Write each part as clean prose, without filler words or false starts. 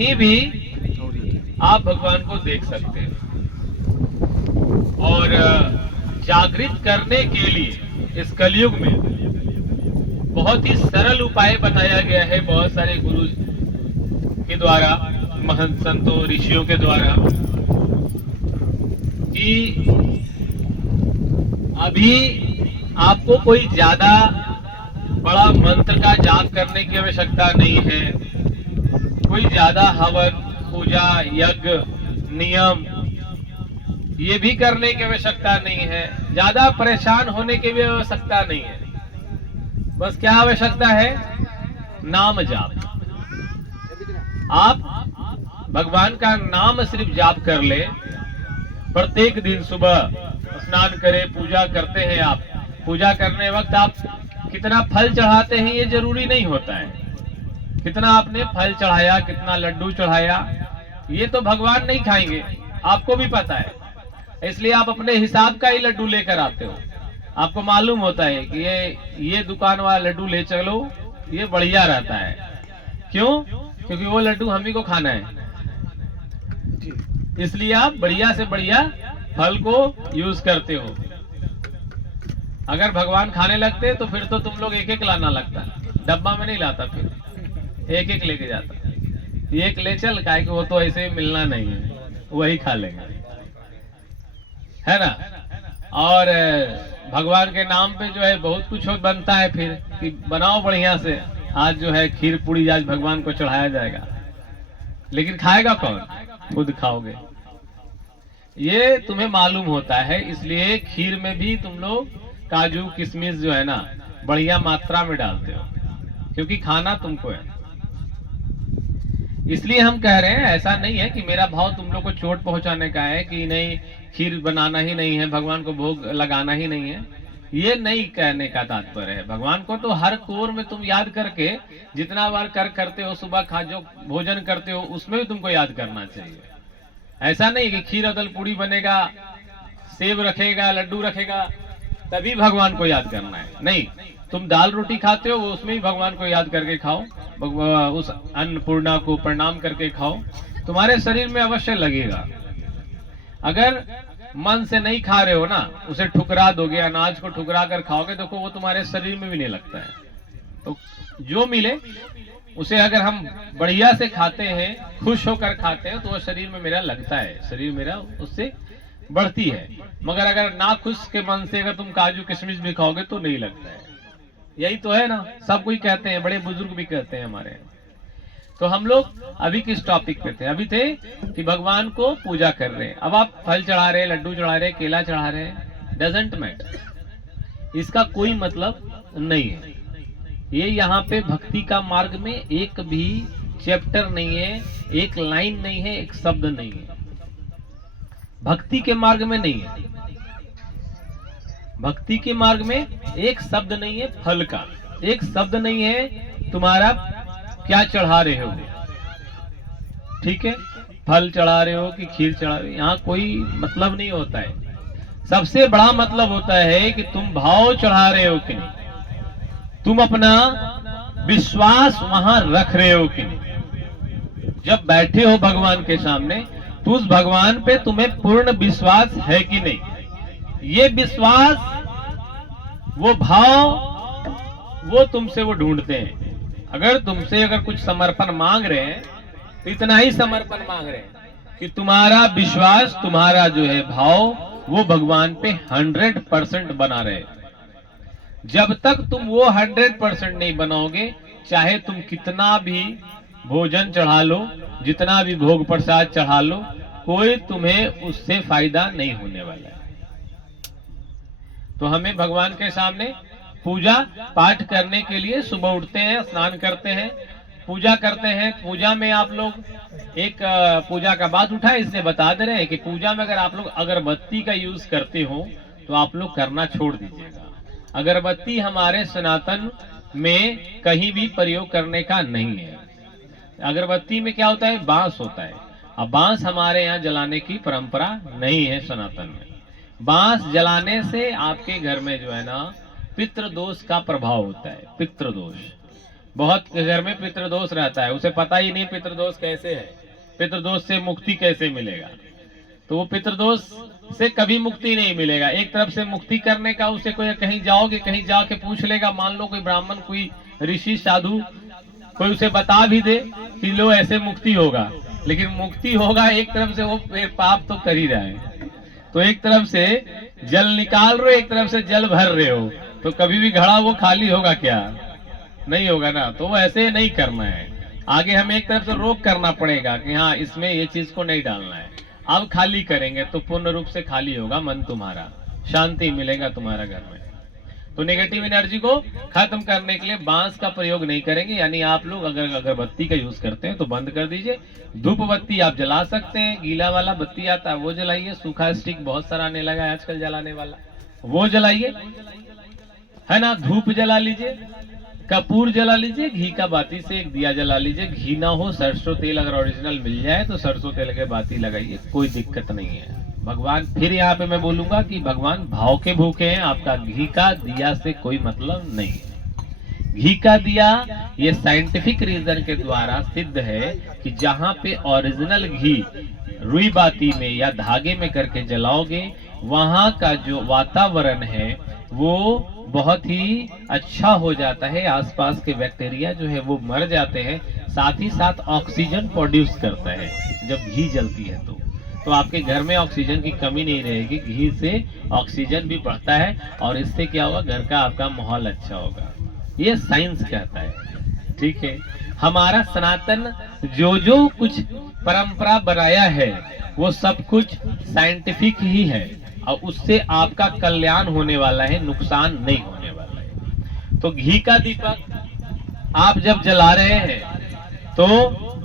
कहीं भी आप भगवान को देख सकते हैं। और जागृत करने के लिए इस कलयुग में बहुत ही सरल उपाय बताया गया है बहुत सारे गुरु के द्वारा, महंत संतों ऋषियों के द्वारा, कि अभी आपको कोई ज्यादा बड़ा मंत्र का जाप करने की आवश्यकता नहीं है, कोई ज्यादा हवन पूजा यज्ञ नियम ये भी करने की आवश्यकता नहीं है, ज्यादा परेशान होने की भी आवश्यकता नहीं है। बस क्या आवश्यकता है? नाम जाप। आप भगवान का नाम सिर्फ जाप कर ले। प्रत्येक दिन सुबह स्नान करें, पूजा करते हैं आप, पूजा करने वक्त आप कितना फल चढ़ाते हैं ये जरूरी नहीं होता है। कितना आपने फल चढ़ाया, कितना लड्डू चढ़ाया, ये तो भगवान नहीं खाएंगे, आपको भी पता है। इसलिए आप अपने हिसाब का ही लड्डू लेकर आते हो। आपको मालूम होता है कि ये दुकान वाला लड्डू ले चलो, ये बढ़िया रहता है। क्यों? क्योंकि वो लड्डू हम ही को खाना है, इसलिए आप बढ़िया से बढ़िया फल को यूज करते हो। अगर भगवान खाने लगते तो फिर तो तुम लोग एक एक लाना लगता, डब्बा में नहीं लाता, फिर एक एक लेके जाता। एक ले चल, काहे कि वो तो ऐसे ही मिलना नहीं है, वही खा लेंगे, है ना। और भगवान के नाम पे जो है बहुत कुछ बनता है, फिर कि बनाओ बढ़िया से, आज जो है खीर पूड़ी आज भगवान को चढ़ाया जाएगा, लेकिन खाएगा कौन? खुद खाओगे। ये तुम्हें मालूम होता है, इसलिए खीर में भी तुम लोग काजू किशमिश जो है ना बढ़िया मात्रा में डालते हो, क्योंकि खाना तुमको है। इसलिए हम कह रहे हैं, ऐसा नहीं है कि मेरा भाव तुम लोग को चोट पहुंचाने का है कि नहीं खीर बनाना ही नहीं है, भगवान को भोग लगाना ही नहीं है, ये नहीं कहने का तात्पर्य है। भगवान को तो हर कोर में तुम याद करके जितना बार करते हो, सुबह खा जो भोजन करते हो उसमें भी तुमको याद करना चाहिए। ऐसा नहीं कि खीर अदल पूड़ी बनेगा, सेब रखेगा, लड्डू रखेगा तभी भगवान को याद करना है, नहीं। तुम दाल रोटी खाते हो उसमें भी भगवान को याद करके खाओ, उस अन्नपूर्णा को प्रणाम करके खाओ, तुम्हारे शरीर में अवश्य लगेगा। अगर मन से नहीं खा रहे हो ना, उसे ठुकरा दोगे, अनाज को ठुकरा कर खाओगे, देखो वो तुम्हारे शरीर में भी नहीं लगता है। तो जो मिले उसे अगर हम बढ़िया से खाते हैं, खुश होकर खाते हैं, तो वो शरीर में मेरा लगता है, शरीर मेरा उससे बढ़ती है। मगर अगर ना खुश के मन से अगर तुम काजू किशमिश भी खाओगे तो नहीं लगता है। यही तो है ना, सब कोई कहते हैं, बड़े बुजुर्ग भी कहते हैं हमारे। तो हम लोग अभी किस टॉपिक पे थे? अभी थे कि भगवान को पूजा कर रहे हैं। अब आप फल चढ़ा रहे, लड्डू चढ़ा रहे, केला चढ़ा रहे, डजंट मैटर, इसका कोई मतलब नहीं है। ये यहाँ पे भक्ति का मार्ग में एक भी चैप्टर नहीं है, एक लाइन नहीं है, एक शब्द नहीं है। भक्ति के मार्ग में नहीं है, भक्ति के मार्ग में एक शब्द नहीं है फल का, एक शब्द नहीं है तुम्हारा क्या चढ़ा रहे हो, ठीक है, फल चढ़ा रहे हो कि खीर चढ़ा रहे हो, यहाँ कोई मतलब नहीं होता है। सबसे बड़ा मतलब होता है कि तुम भाव चढ़ा रहे हो कि नहीं, तुम अपना विश्वास वहां रख रहे हो कि नहीं। जब बैठे हो भगवान के सामने तो उस भगवान पे तुम्हें पूर्ण विश्वास है कि नहीं। ये विश्वास, वो भाव, वो तुमसे वो ढूंढते हैं। अगर तुमसे अगर कुछ समर्पण मांग रहे हैं तो इतना ही समर्पण मांग रहे हैं कि तुम्हारा विश्वास, तुम्हारा जो है भाव, वो भगवान पे 100% बना रहे। जब तक तुम वो 100% नहीं बनाओगे, चाहे तुम कितना भी भोजन चढ़ा लो, जितना भी भोग प्रसाद चढ़ा लो, कोई तुम्हें उससे फायदा नहीं होने वाला है। तो हमें भगवान के सामने पूजा पाठ करने के लिए सुबह उठते हैं, स्नान करते हैं, पूजा करते हैं। पूजा में आप लोग एक पूजा का बात उठा है, इसलिए बता दे रहे हैं कि पूजा में अगर आप लोग अगरबत्ती का यूज करते हो तो आप लोग करना छोड़ दीजिएगा। अगरबत्ती हमारे सनातन में कहीं भी प्रयोग करने का नहीं है। अगरबत्ती में क्या होता है? बांस होता है। अब बांस हमारे यहाँ जलाने की परंपरा नहीं है सनातन में। बांस जलाने से आपके घर में जो है ना पितृ दोष का प्रभाव होता है, पितृ दोष। बहुत के घर में पितृदोष रहता है, उसे पता ही नहीं पितृदोष कैसे है, पितृदोष से मुक्ति कैसे मिलेगा। तो वो पितृदोष से कभी मुक्ति नहीं मिलेगा। एक तरफ से मुक्ति करने का उसे कोई, कहीं जाओगे कहीं जाके पूछ लेगा, मान लो कोई ब्राह्मण कोई ऋषि साधु कोई उसे बता भी दे कि लो ऐसे मुक्ति होगा, लेकिन मुक्ति होगा एक तरफ से वो पाप तो कर ही रहा है। तो एक तरफ से जल निकाल रहे हो, एक तरफ से जल भर रहे हो, तो कभी भी घड़ा वो खाली होगा क्या? नहीं होगा ना। तो वो ऐसे नहीं करना है। आगे हमें एक तरफ से रोक करना पड़ेगा कि हाँ इसमें ये चीज को नहीं डालना है। अब खाली करेंगे तो पूर्ण रूप से खाली होगा मन तुम्हारा, शांति मिलेगा तुम्हारा घर में। तो नेगेटिव एनर्जी को खत्म करने के लिए बांस का प्रयोग नहीं करेंगे। यानी आप लोग अगर अगरबत्ती का यूज करते हैं तो बंद कर दीजिए। धूप बत्ती आप जला सकते हैं, गीला वाला बत्ती आता है वो जलाइए, सूखा स्टिक बहुत सारा आने लगा है आजकल जलाने वाला, वो जलाइए, है ना। धूप जला लीजिए, कपूर जला लीजिए, घी का बाती से एक दिया जला लीजिए। घी ना हो सरसों तेल अगर ओरिजिनल मिल जाए तो सरसों तेल के बाती लगाइए, कोई दिक्कत नहीं है। भगवान, फिर यहाँ पे मैं बोलूंगा कि भगवान भाव के भूखे हैं, आपका घी का दिया से कोई मतलब नहीं है। घी का दिया ये साइंटिफिक रीजन के द्वारा सिद्ध है कि जहाँ पे ओरिजिनल घी रुई बाती में या धागे में करके जलाओगे, वहां का जो वातावरण है वो बहुत ही अच्छा हो जाता है। आसपास के बैक्टीरिया जो है वो मर जाते हैं, साथ ही साथ ऑक्सीजन प्रोड्यूस करता है जब घी जलती है। तो आपके घर में ऑक्सीजन की कमी नहीं रहेगी, घी से ऑक्सीजन भी बढ़ता है और इससे क्या होगा, घर का आपका माहौल अच्छा होगा। ये साइंस कहता है, ठीक है। हमारा सनातन जो कुछ परंपरा बनाया है वो सब कुछ साइंटिफिक ही है और उससे आपका कल्याण होने वाला है, नुकसान नहीं होने वाला है। तो घी का दीपक आप जब जला रहे हैं तो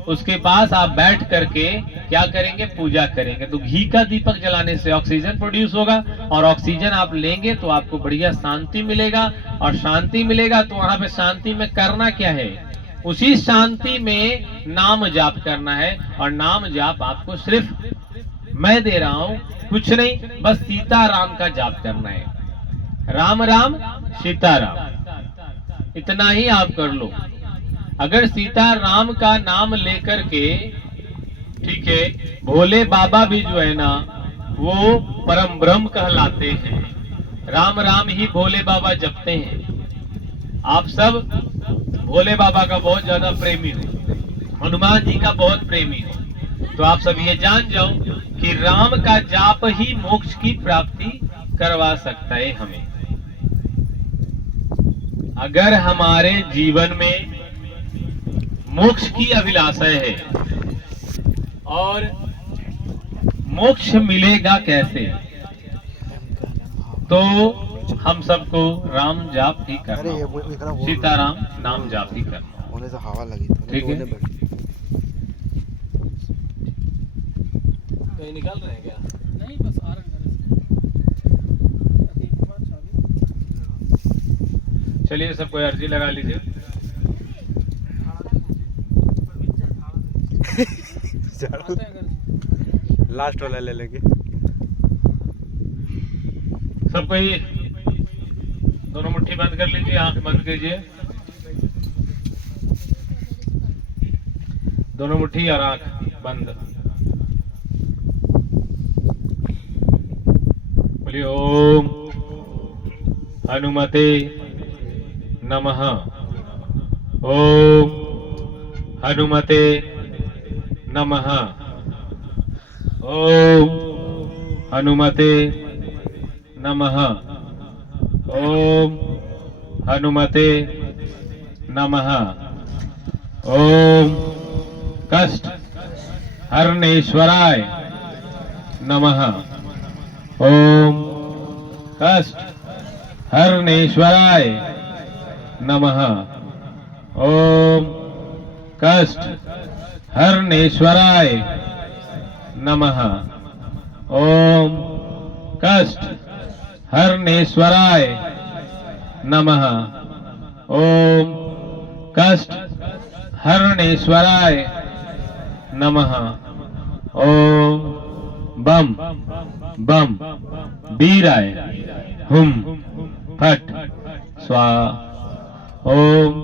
उसके पास आप बैठ करके क्या करेंगे, पूजा करेंगे। तो घी का दीपक जलाने से ऑक्सीजन प्रोड्यूस होगा और ऑक्सीजन आप लेंगे तो आपको बढ़िया शांति मिलेगा, और शांति मिलेगा तो वहां पे शांति में करना क्या है, उसी शांति में नाम जाप करना है। और नाम जाप आपको सिर्फ मैं दे रहा हूं, कुछ नहीं, बस सीता राम का जाप करना है। राम राम सीता राम, इतना ही आप कर लो। अगर सीता राम का नाम लेकर के, ठीक है, भोले बाबा भी जो है ना वो परम ब्रह्म कहलाते हैं। राम राम ही भोले बाबा जपते हैं। आप सब भोले बाबा का बहुत ज्यादा प्रेमी हो, हनुमान जी का बहुत प्रेमी हो, तो आप सब ये जान जाओ कि राम का जाप ही मोक्ष की प्राप्ति करवा सकता है हमें। अगर हमारे जीवन में मोक्ष की अभिलाषा है, और मोक्ष मिलेगा कैसे, तो हम सबको राम जाप ही करना, सीताराम नाम जाप ही करना, हवा लगी, ठीक है। कहीं निकाल रहे हैं क्या? नहीं, बस आ रहे हैं। चलिए सबको अर्जी लगा लीजिए। लास्ट वाला ले लेंगे सबको। ही दोनों मुट्ठी बंद कर लीजिए, आंख बंद कीजिए, दोनों मुट्ठी और आंख बंद। बोलिए ओम हनुमते नमः, ओम हनुमते नमः, ओम हनुमते नमः, ओम हनुमते नमः, ओम कष्ट हरणेश्वराय नमः, ओम कष्ट हरणेश्वराय नमः, ओम कष्ट हरणेश्वराय नमः, ओम कष्ट हरणेश्वराय नमः, ओम कष्ट हरणेश्वराय नमः, ओम बम बम वीराय हुम फट स्वाहा, ओम